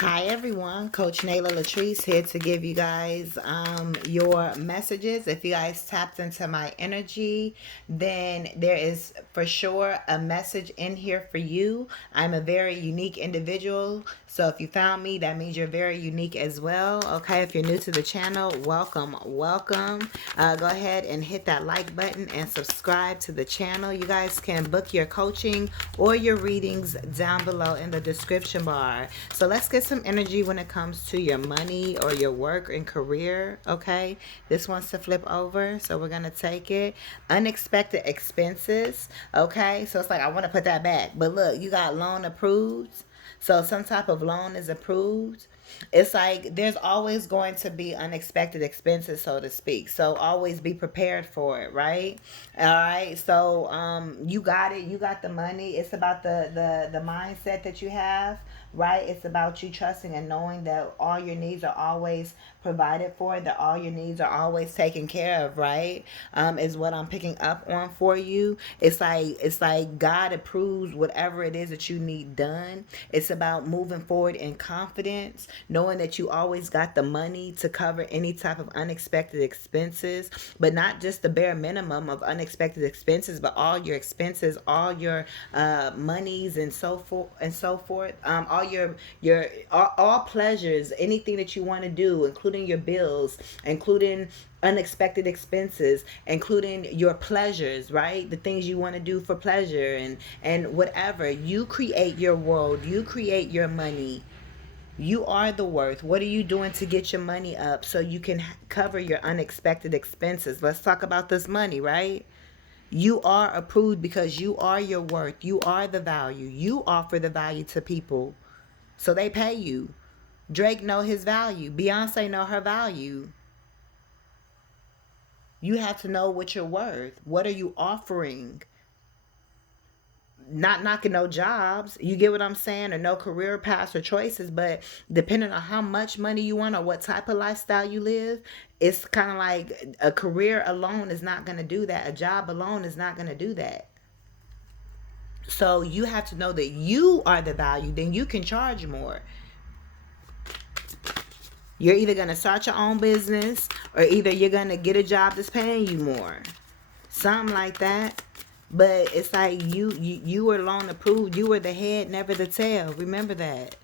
Hi everyone, Coach Nayla LATRICE here to give you guys your messages. If you guys tapped into my energy, then there is for sure a message in here for you. I'm a very unique individual, so if you found me, that means you're very unique as well. Okay, if you're new to the channel, welcome. Go ahead and hit that like button and subscribe to the channel. You guys can book your coaching or your readings down below in the description bar. So let's get some energy when it comes to your money or your work and career. Okay, this wants to flip over, so we're gonna take it. Unexpected expenses. Okay, so it's like I want to put that back, but look, you got loan approved, so some type of loan is approved. It's like there's always going to be unexpected expenses, so to speak, so always be prepared for it, right? All right, so you got it, you got the money. It's about the mindset that you have, right? It's about you trusting and knowing that all your needs are always provided for, that all your needs are always taken care of, right? Is what I'm picking up on for you. It's like God approves whatever it is that you need done. It's about moving forward in confidence, knowing that you always got the money to cover any type of unexpected expenses, but not just the bare minimum of unexpected expenses, but all your expenses, all your monies and so forth, all pleasures, anything that you want to do, including your bills, including unexpected expenses, including your pleasures, right? The things you want to do for pleasure, and whatever. You create your world, you create your money. You are the worth. What are you doing to get your money up so you can cover your unexpected expenses? Let's talk about this money, right? You are approved because you are your worth. You are the value. You offer the value to people, so they pay you. Drake know his value. Beyonce know her value. You have to know what you're worth. What are you offering? Not knocking no jobs, you get what I'm saying, or no career paths or choices, but depending on how much money you want or what type of lifestyle you live, it's kind of like a career alone is not going to do that. A job alone is not going to do that. So you have to know that you are the value, then you can charge more. You're either going to start your own business, or either you're going to get a job that's paying you more, something like that. But it's like you were loan approved. You were the head, never the tail. Remember that.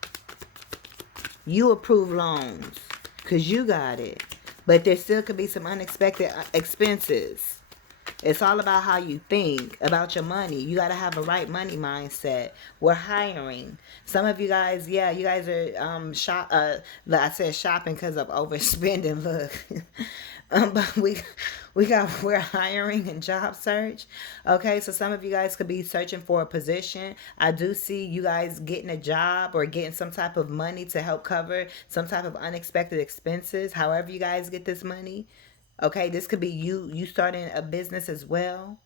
You approve loans because you got it. But there still could be some unexpected expenses. It's all about how you think about your money. You got to have a right money mindset. We're hiring. Some of you guys, yeah, you guys are I said shopping because of overspending. Look, but we're hiring and job search. Okay, so some of you guys could be searching for a position. I do see you guys getting a job or getting some type of money to help cover some type of unexpected expenses. However, you guys get this money. Okay, this could be you starting a business as well.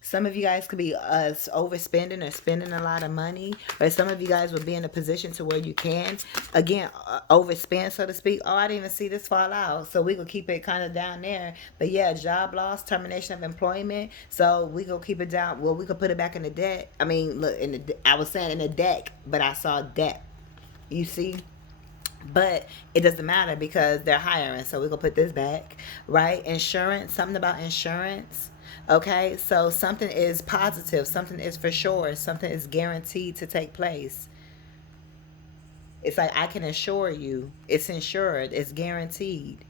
Some of you guys could be overspending or spending a lot of money, or some of you guys will be in a position to where you can, again, overspend, so to speak. Oh, I didn't even see this fall out, so we gonna keep it kind of down there. But yeah, job loss, termination of employment. So we gonna keep it down. Well, we could put it back in the deck. I mean, look, I was saying in the deck, but I saw debt. You see. But it doesn't matter because they're hiring, so we're gonna put this back, right? Insurance, something about insurance. Okay, so something is positive, something is for sure, something is guaranteed to take place. It's like I can assure you, it's insured, it's guaranteed.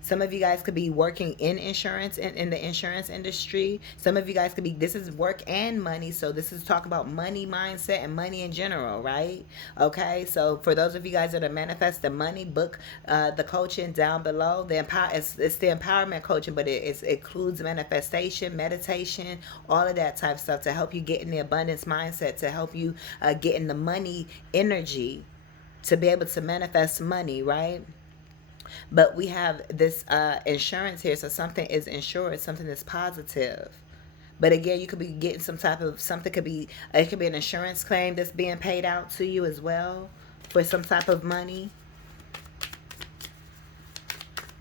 Some of you guys could be working in insurance, in the insurance industry. Some of you guys could be, this is work and money. So this is talk about money mindset and money in general, right? Okay. So for those of you guys that are manifest the money, book the coaching down below. It's the empowerment coaching, but it includes manifestation, meditation, all of that type of stuff to help you get in the abundance mindset, to help you get in the money energy, to be able to manifest money, right? But we have this insurance here, so something is insured, something is positive. But again, you could be getting some type of something. Could be it could be an insurance claim that's being paid out to you as well for some type of money.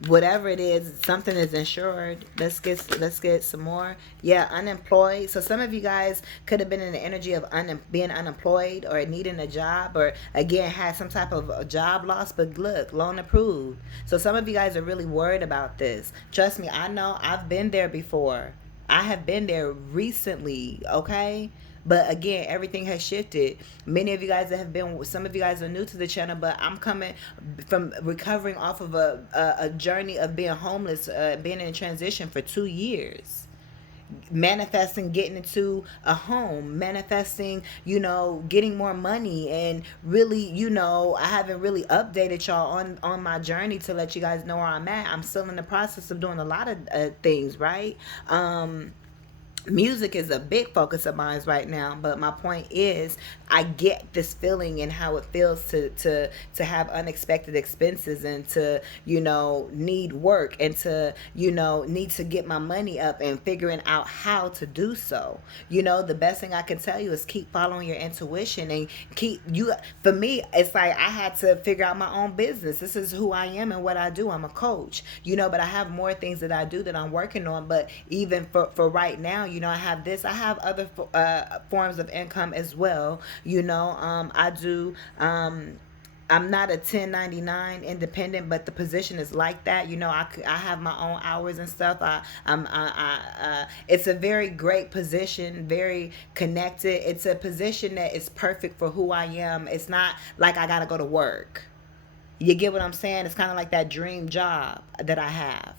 whatever it is, something is insured. Let's get some more. Yeah, unemployed. So some of you guys could have been in the energy of being unemployed or needing a job, or again had some type of a job loss. But look, loan approved. So some of you guys are really worried about this. Trust me, I know. I've been there before. I have been there recently. Okay. But again, everything has shifted. Many of you guys that have been, some of you guys are new to the channel, but I'm coming from recovering off of a journey of being homeless, being in transition for 2 years. Manifesting getting into a home, manifesting, getting more money, and really, I haven't really updated y'all on my journey to let you guys know where I'm at. I'm still in the process of doing a lot of things, right? Music is a big focus of mine right now, but my point is I get this feeling and how it feels to have unexpected expenses, and to need work, and to need to get my money up, and figuring out how to do so. The best thing I can tell you is keep following your intuition, and for me, it's like I had to figure out my own business. This is who I am and what I do. I'm a coach, but I have more things that I do that I'm working on. But even for right now, I have this. I have other forms of income as well. I do. I'm not a 1099 independent, but the position is like that. I have my own hours and stuff. It's a very great position, very connected. It's a position that is perfect for who I am. It's not like I gotta go to work. You get what I'm saying? It's kind of like that dream job that I have.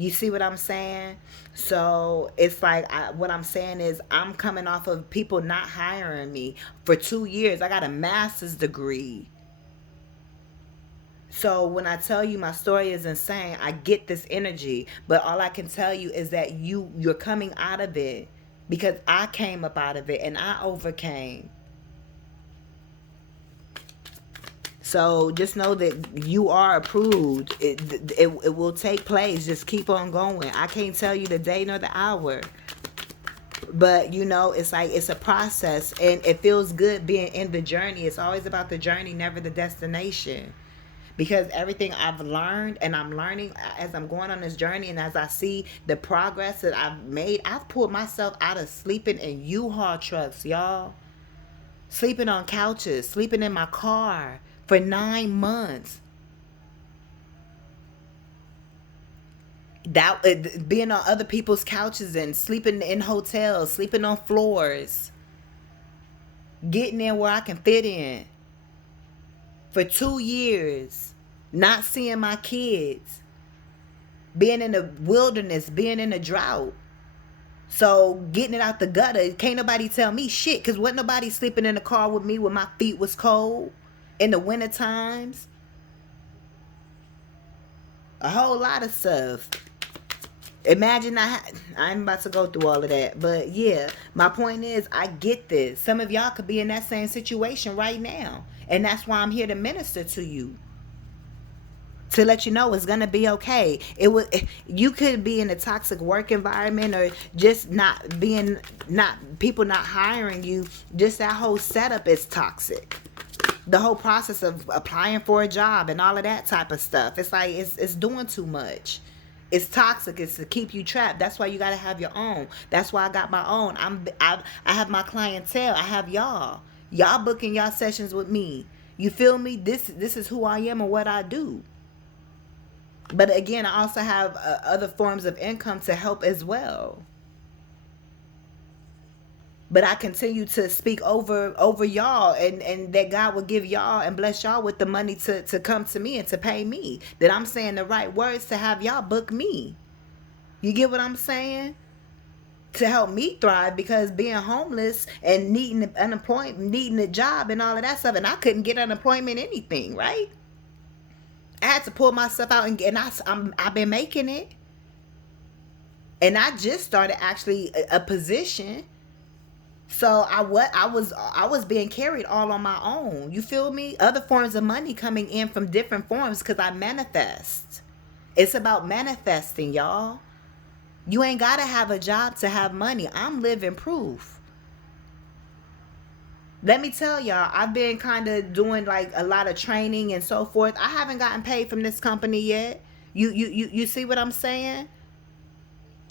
You see what I'm saying? So it's like what I'm saying is I'm coming off of people not hiring me for 2 years. I got a master's degree. So when I tell you my story is insane, I get this energy. But all I can tell you is that you're coming out of it, because I came up out of it and I overcame. So just know that you are approved. It will take place. Just keep on going. I can't tell you the day nor the hour. But it's like it's a process, and it feels good being in the journey. It's always about the journey, never the destination. Because everything I've learned, and I'm learning as I'm going on this journey, and as I see the progress that I've made, I've pulled myself out of sleeping in U-Haul trucks, y'all. Sleeping on couches, sleeping in my car for 9 months. Being on other people's couches and sleeping in hotels, sleeping on floors, getting in where I can fit in for 2 years, not seeing my kids, being in the wilderness, being in a drought. So getting it out the gutter, can't nobody tell me shit, because wasn't nobody sleeping in the car with me when my feet was cold in the winter times. A whole lot of stuff. Imagine I'm about to go through all of that. But yeah, my point is I get this. Some of y'all could be in that same situation right now. And that's why I'm here to minister to you. To let you know it's gonna be okay. You could be in a toxic work environment, or just people not hiring you. Just that whole setup is toxic. The whole process of applying for a job and all of that type of stuff. It's like it's doing too much. It's toxic. It's to keep you trapped. That's why you gotta have your own. That's why I got my own. I have my clientele. I have y'all. Y'all booking y'all sessions with me. You feel me? This is who I am and what I do. But again, I also have other forms of income to help as well. But I continue to speak over y'all, and that God will give y'all and bless y'all with the money to come to me and to pay me. That I'm saying the right words to have y'all book me. You get what I'm saying? To help me thrive, because being homeless and needing unemployment, needing a job and all of that stuff, and I couldn't get unemployment anything, right? I had to pull myself out, and I've been making it. And I just started actually a position. So I was being carried all on my own. You feel me? Other forms of money coming in from different forms, because I manifest. It's about manifesting, y'all. You ain't got to have a job to have money. I'm living proof. Let me tell y'all, I've been kind of doing like a lot of training and so forth. I haven't gotten paid from this company yet. You see what I'm saying?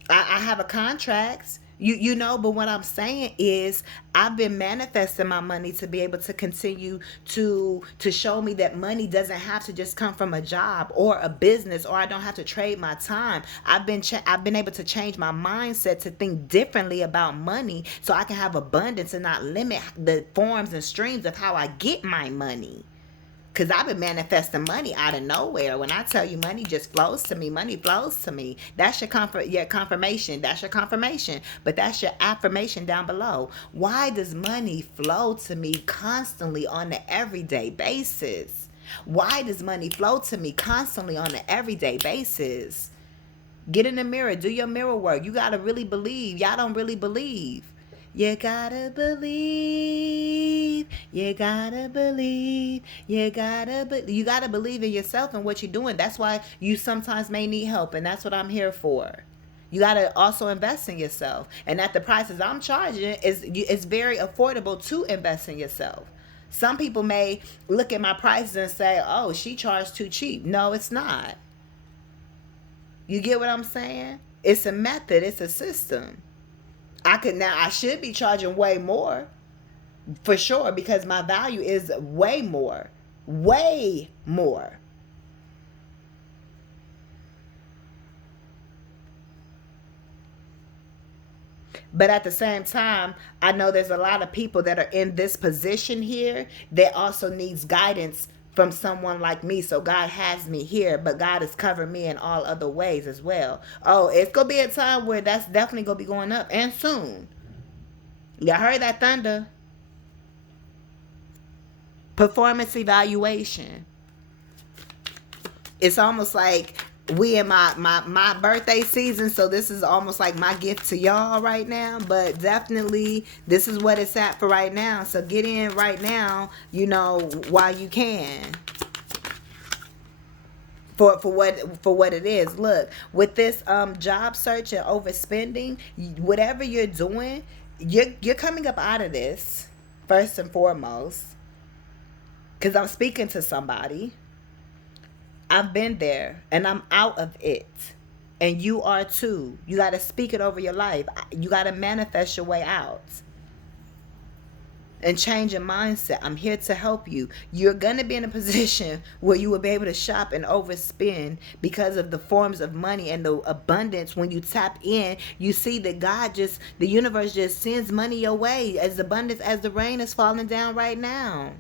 I have a contract. You know, but what I'm saying is I've been manifesting my money to be able to continue to show me that money doesn't have to just come from a job or a business, or I don't have to trade my time. I've been able to change my mindset to think differently about money so I can have abundance and not limit the forms and streams of how I get my money. Because I've been manifesting money out of nowhere. When I tell you money just flows to me, money flows to me. That's your confirmation. That's your confirmation. But that's your affirmation down below. Why does money flow to me constantly on an everyday basis? Why does money flow to me constantly on an everyday basis? Get in the mirror. Do your mirror work. You got to really believe. Y'all don't really believe. You gotta believe, you gotta believe, you gotta believe in yourself and what you're doing. That's why you sometimes may need help, and that's what I'm here for. You gotta also invest in yourself, and at the prices I'm charging, it's very affordable to invest in yourself. Some people may look at my prices and say, "Oh, she charged too cheap." No, it's not. You get what I'm saying? It's a method. It's a system. I should be charging way more for sure, because my value is way more. Way more. But at the same time, I know there's a lot of people that are in this position here that also needs guidance from someone like me. So God has me here, but God has covered me in all other ways as well. Oh, it's going to be a time where that's definitely going to be going up, and soon. Y'all heard that thunder. Performance evaluation. It's almost like we in my birthday season, so this is almost like my gift to y'all right now. But definitely this is what it's at for right now. So get in right now, while you can. For what it is. Look, with this job search and overspending, whatever you're doing, you're coming up out of this first and foremost. Because I'm speaking to somebody. I've been there and I'm out of it. And you are too. You got to speak it over your life. You got to manifest your way out. And change your mindset. I'm here to help you. You're going to be in a position where you will be able to shop and overspend because of the forms of money and the abundance. When you tap in, you see that the universe just sends money your way as abundance as the rain is falling down right now.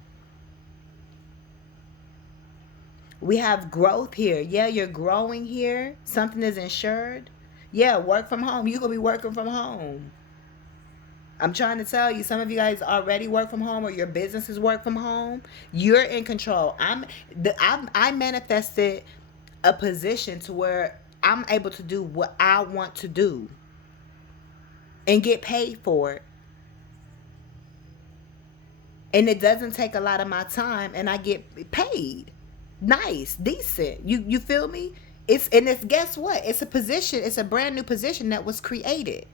We have growth here. Yeah, you're growing here. Something is insured. Yeah, work from home. You're going to be working from home. I'm trying to tell you, some of you guys already work from home, or your businesses work from home. You're in control. I manifested a position to where I'm able to do what I want to do and get paid for it. And it doesn't take a lot of my time, and I get paid. Nice, decent. You feel me? It's guess what? It's a position. It's a brand new position that was created.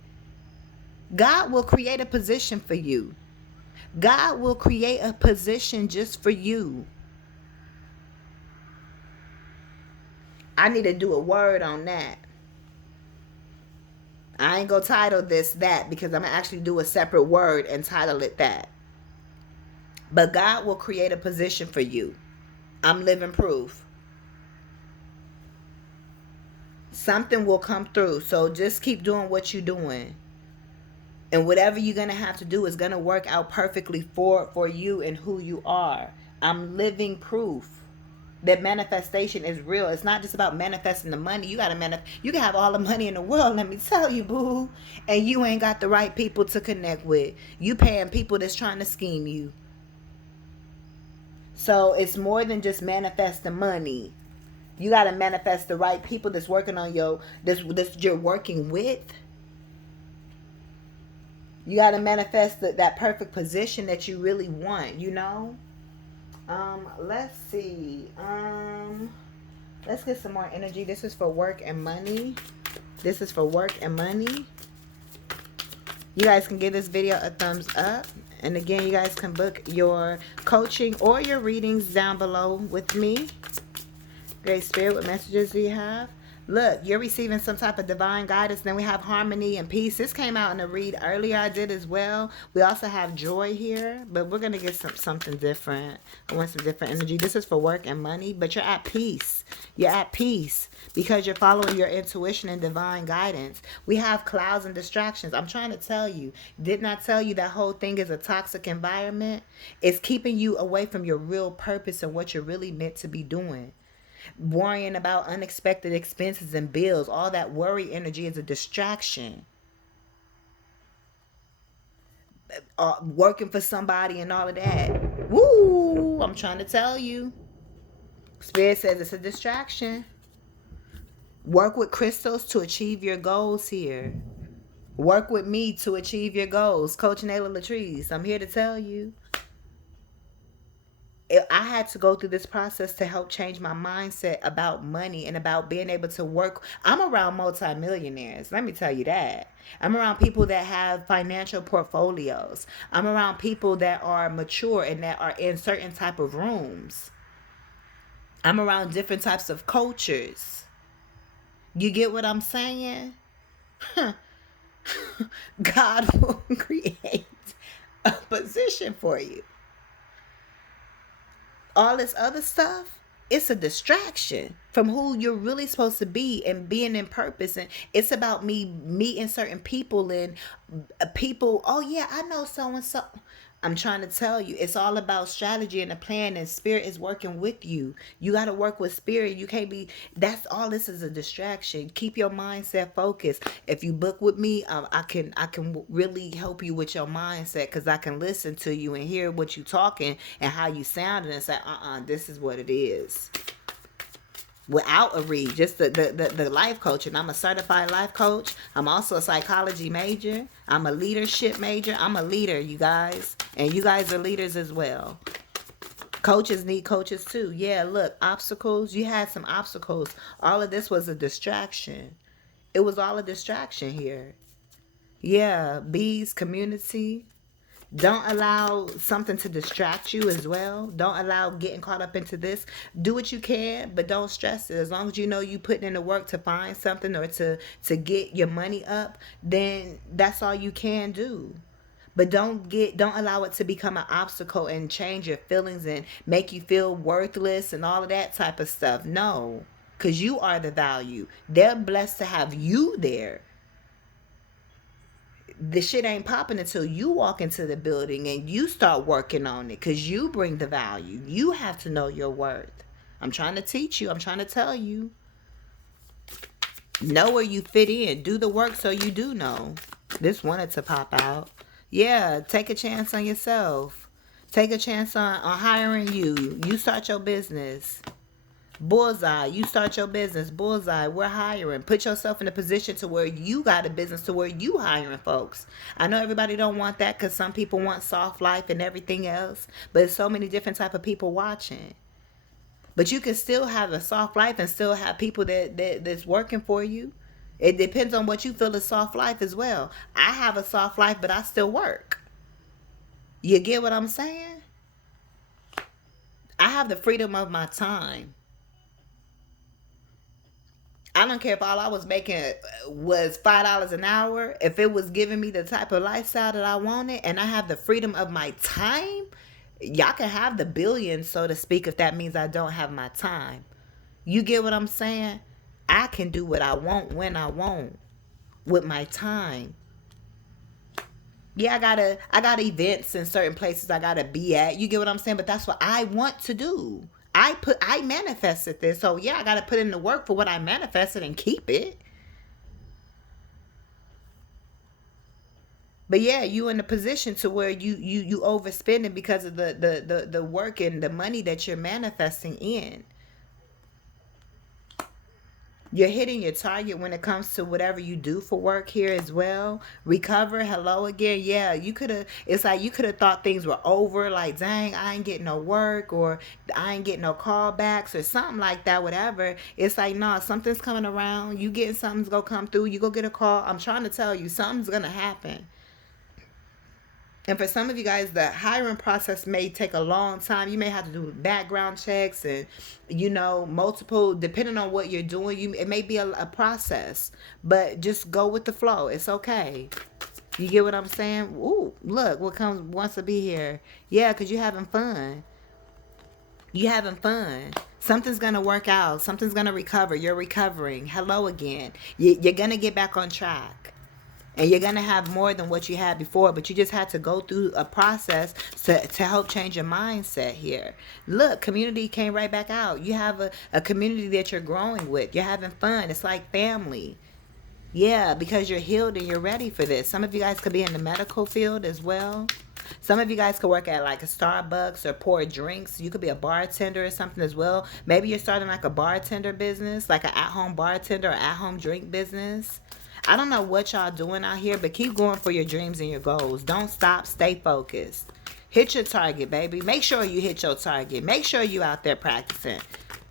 God will create a position for you. God will create a position just for you. I need to do a word on that. I ain't gonna title this that, because I'm gonna actually do a separate word and title it that. But God will create a position for you. I'm living proof. Something will come through. So just keep doing what you're doing. And whatever you're going to have to do is going to work out perfectly for you and who you are. I'm living proof that manifestation is real. It's not just about manifesting the money. You got to you can have all the money in the world, let me tell you, boo. And you ain't got the right people to connect with. You paying people that's trying to scheme you. So it's more than just manifesting money. You got to manifest the right people that's working on that you're working with. You got to manifest that perfect position that you really want, Let's see. Let's get some more energy. This is for work and money. This is for work and money. You guys can give this video a thumbs up. And again, you guys can book your coaching or your readings down below with me. Great Spirit, what messages do you have? Look, you're receiving some type of divine guidance. Then we have harmony and peace. This came out in a read earlier. I did as well. We also have joy here, but we're gonna get something different. I want some different energy. This is for work and money, but you're at peace. You're at peace because you're following your intuition and divine guidance. We have clouds and distractions. I'm trying to tell you. Didn't I tell you that whole thing is a toxic environment? It's keeping you away from your real purpose and what you're really meant to be doing. Worrying about unexpected expenses and bills, all that worry energy is a distraction. Working for somebody and all of that. Woo! I'm trying to tell you. Spirit says it's a distraction. Work with crystals to achieve your goals here. Work with me to achieve your goals. Coach Naila LATRICE, I'm here to tell you. I had to go through this process to help change my mindset about money and about being able to work. I'm around multimillionaires. Let me tell you that. I'm around people that have financial portfolios. I'm around people that are mature and that are in certain type of rooms. I'm around different types of cultures. You get what I'm saying? God will create a position for you. All this other stuff, it's a distraction from who you're really supposed to be and being in purpose. And it's about me meeting certain people and people. Oh yeah, I know so and so. I'm trying to tell you, it's all about strategy and a plan, and spirit is working with you. You got to work with spirit. You can't be, that's all. This is a distraction. Keep your mindset focused. If you book with me, I can really help you with your mindset, because I can listen to you and hear what you talking and how you sounding and say, this is what it is. Without a read, just the life coach. And I'm a certified life coach. I'm also a psychology major. I'm a leadership major. I'm a leader, you guys. And you guys are leaders as well. Coaches need coaches too. Yeah, look, obstacles. You had some obstacles. All of this was a distraction. It was all a distraction here. Yeah, bees, community. Don't allow something to distract you as well. Don't allow getting caught up into this. Do what you can, but don't stress it. As long as you know you putting in the work to find something or to get your money up, then that's all you can do. But don't allow it to become an obstacle and change your feelings and make you feel worthless and all of that type of stuff. No, because you are the value. They're blessed to have you there. The shit ain't popping until you walk into the building and you start working on it, because you bring the value. You have to know your worth. I'm trying to teach you. I'm trying to tell you. Know where you fit in. Do the work so you do know. This wanted to pop out. Yeah, take a chance on yourself. Take a chance on hiring you. You start your business. Bullseye, you start your business. Bullseye, we're hiring. Put yourself in a position to where you got a business to where you hiring folks. I know everybody don't want that, because some people want soft life and everything else, but there's so many different type of people watching. But you can still have a soft life and still have people that's working for you. It depends on what you feel is soft life as well. I have a soft life, but I still work. You get what I'm saying? I have the freedom of my time. I don't care if all I was making was $5 an hour. If it was giving me the type of lifestyle that I wanted, and I have the freedom of my time, y'all can have the billions, so to speak, if that means I don't have my time. You get what I'm saying? I can do what I want when I want with my time. Yeah, I got events in certain places I gotta be at. You get what I'm saying? But that's what I want to do. I manifested this, so yeah, I gotta put in the work for what I manifested and keep it. But yeah, you in a position to where you overspending because of the work and the money that you're manifesting in. You're hitting your target when it comes to whatever you do for work here as well. Recover, hello again. Yeah, it's like you could have thought things were over, like, dang, I ain't getting no work, or I ain't getting no callbacks or something like that, whatever. It's like, no, something's coming around. You getting something's gonna come through. You go get a call. I'm trying to tell you, something's gonna happen. And for some of you guys, the hiring process may take a long time. You may have to do background checks and, multiple, depending on what you're doing. It may be a process, but just go with the flow. It's okay. You get what I'm saying? Ooh, look, what comes wants to be here. Yeah, because you're having fun. You having fun. Something's gonna work out. Something's gonna recover. You're recovering. Hello again. You're gonna get back on track. And you're gonna have more than what you had before, but you just had to go through a process to help change your mindset here. Look, community came right back out. You have a community that you're growing with. You're having fun. It's like family. Yeah, because you're healed and you're ready for this. Some of you guys could be in the medical field as well. Some of you guys could work at like a Starbucks or pour drinks. You could be a bartender or something as well. Maybe you're starting like a bartender business, like an at-home bartender or at-home drink business. I don't know what y'all doing out here, but keep going for your dreams and your goals. Don't stop. Stay focused. Hit your target, baby. Make sure you hit your target. Make sure you out there practicing.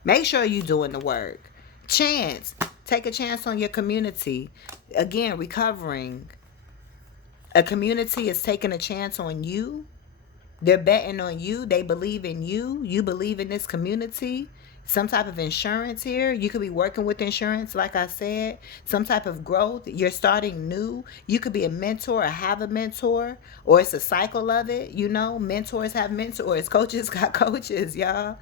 Make sure you doing the work. Chance. Take a chance on your community. Again, recovering. A community is taking a chance on you. They're betting on you. They believe in you. You believe in this community. Some type of insurance here. You could be working with insurance, like I said. Some type of growth. You're starting new. You could be a mentor or have a mentor. Or it's a cycle of it. Mentors have mentors. Coaches got coaches, y'all.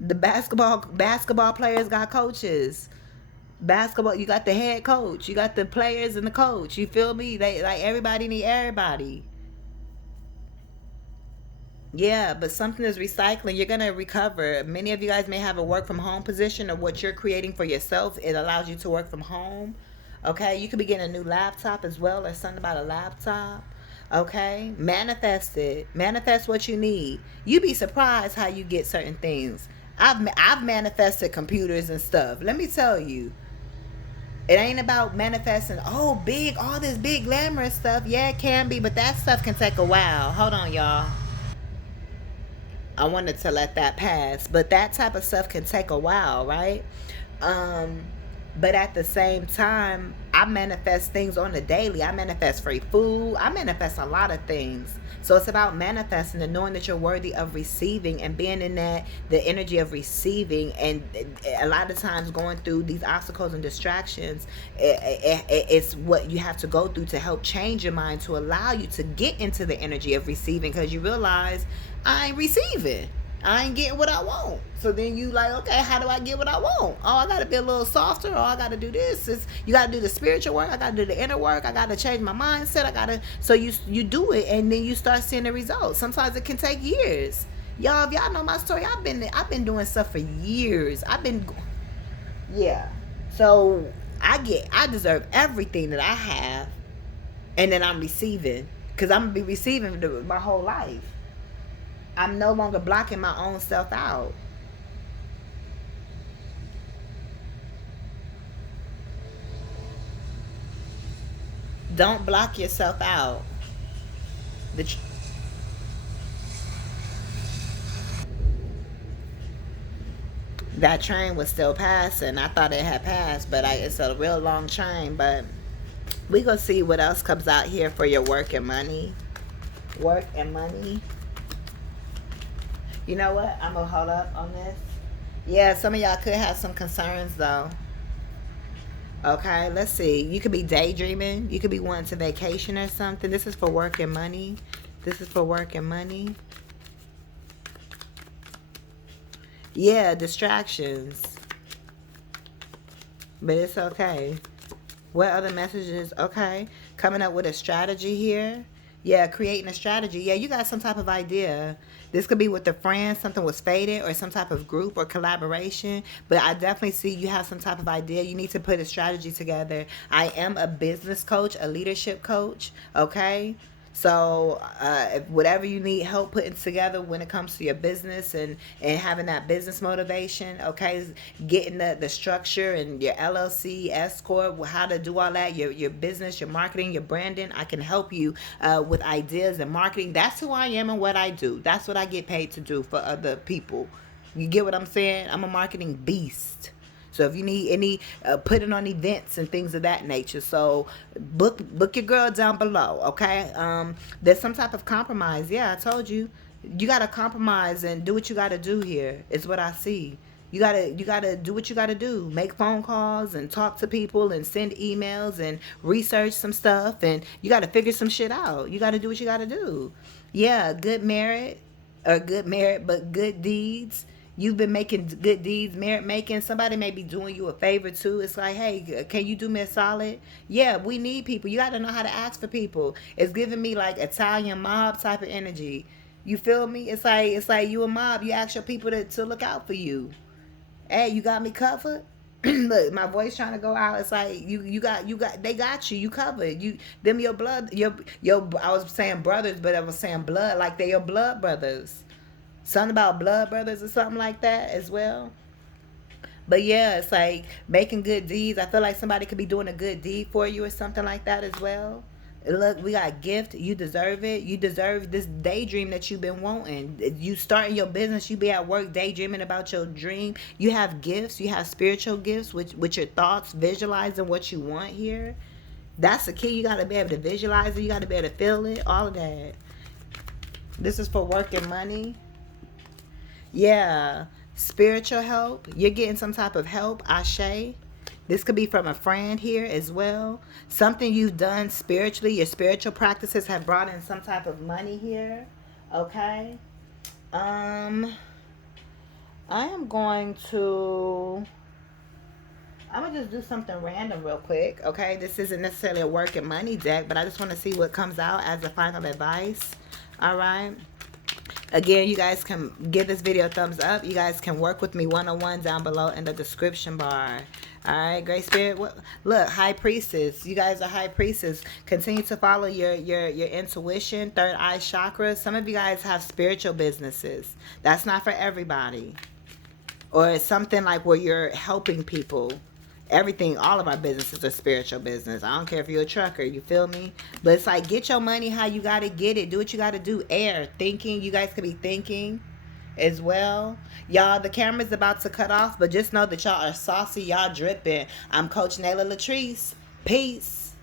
The basketball players got coaches. Basketball, you got the head coach, you got the players and the coach. You feel me? They like everybody need everybody. Yeah, but something is recycling. You're gonna recover. Many of you guys may have a work from home position, or what you're creating for yourself. It allows you to work from home. Okay, you could be getting a new laptop as well, or something about a laptop. Okay, manifest it. Manifest what you need. You'd be surprised how you get certain things. I've manifested computers and stuff. Let me tell you. It ain't about manifesting, all this big glamorous stuff. Yeah, it can be, but that stuff can take a while. Hold on, y'all. I wanted to let that pass. But that type of stuff can take a while, right? Um, but at the same time, I manifest things on the daily. I manifest free food. I manifest a lot of things. So it's about manifesting and knowing that you're worthy of receiving and being in the energy of receiving. And a lot of times going through these obstacles and distractions, it's what you have to go through to help change your mind, to allow you to get into the energy of receiving, because you realize I ain't receiving. I ain't getting what I want. So then you like, okay, how do I get what I want? Oh, I got to be a little softer. Oh, I got to do this. You got to do the spiritual work. I got to do the inner work. I got to change my mindset. So you do it, and then you start seeing the results. Sometimes it can take years. Y'all, if y'all know my story, I've been doing stuff for years. Yeah. So I deserve everything that I have, and then I'm receiving, because I'm going to be receiving my whole life. I'm no longer blocking my own self out. Don't block yourself out. The that train was still passing. I thought it had passed, but it's a real long train. But we gonna see what else comes out here for your work and money. Work and money. You know what? I'm gonna hold up on this. Yeah, some of y'all could have some concerns though. Okay, let's see. You could be daydreaming. You could be wanting to vacation or something. This is for work and money. This is for work and money. Yeah, distractions. But it's okay. What other messages? Okay. Coming up with a strategy here. Yeah, creating a strategy. Yeah, you got some type of idea. This could be with a friend, something was faded, or some type of group or collaboration. But I definitely see you have some type of idea. You need to put a strategy together. I am a business coach, a leadership coach. Okay. So if whatever you need help putting together when it comes to your business and having that business motivation, okay, getting the structure and your LLC, S corp, how to do all that, your business, your marketing, your branding, I can help you with ideas and marketing. That's who I am and what I do. That's what I get paid to do for other people. You get what I'm saying? I'm a marketing beast. So if you need any, put it on events and things of that nature. So book your girl down below, okay? There's some type of compromise. Yeah, I told you. You gotta compromise and do what you gotta do here. Is what I see. You gotta do what you gotta do. Make phone calls and talk to people and send emails and research some stuff, and you gotta figure some shit out. You gotta do what you gotta do. Yeah, good merit or good merit, but good deeds. You've been making good deeds, merit making. Somebody may be doing you a favor too. It's like, hey, can you do me a solid? Yeah, we need people. You got to know how to ask for people. It's giving me like Italian mob type of energy. You feel me? It's like you a mob. You ask your people to look out for you. Hey, you got me covered. Look, my voice trying to go out. It's like you got they got you. You covered. You them your blood your I was saying brothers, but I was saying blood like they your blood brothers. Something about blood brothers or something like that as well. But yeah, it's like making good deeds. I feel like somebody could be doing a good deed for you or something like that as well. Look, we got a gift. You deserve it. You deserve this daydream that you've been wanting. You starting your business. You be at work daydreaming about your dream. You have gifts. You have spiritual gifts with your thoughts, visualizing what you want here. That's the key. You got to be able to visualize it. You got to be able to feel it. All of that. This is for work and money. Yeah, spiritual help. You're getting some type of help, Ashe. This could be from a friend here as well. Something you've done spiritually. Your spiritual practices have brought in some type of money here. Okay. I am going to. I'm gonna just do something random real quick. Okay. This isn't necessarily a work and money deck, but I just want to see what comes out as a final advice. All right. Again, you guys can give this video a thumbs up. You guys can work with me one-on-one down below in the description bar. All right, Great Spirit. Look, High Priestess. You guys are High Priestess. Continue to follow your intuition, third eye chakra. Some of you guys have spiritual businesses. That's not for everybody. Or it's something like where you're helping people. Everything, all of our businesses are spiritual business. I don't care if you're a trucker, you feel me? But it's like, get your money how you got to get it. Do what you got to do. Air, thinking. You guys could be thinking as well. Y'all, the camera's about to cut off, but just know that y'all are saucy. Y'all dripping. I'm Coach Nayla LATRICE. Peace.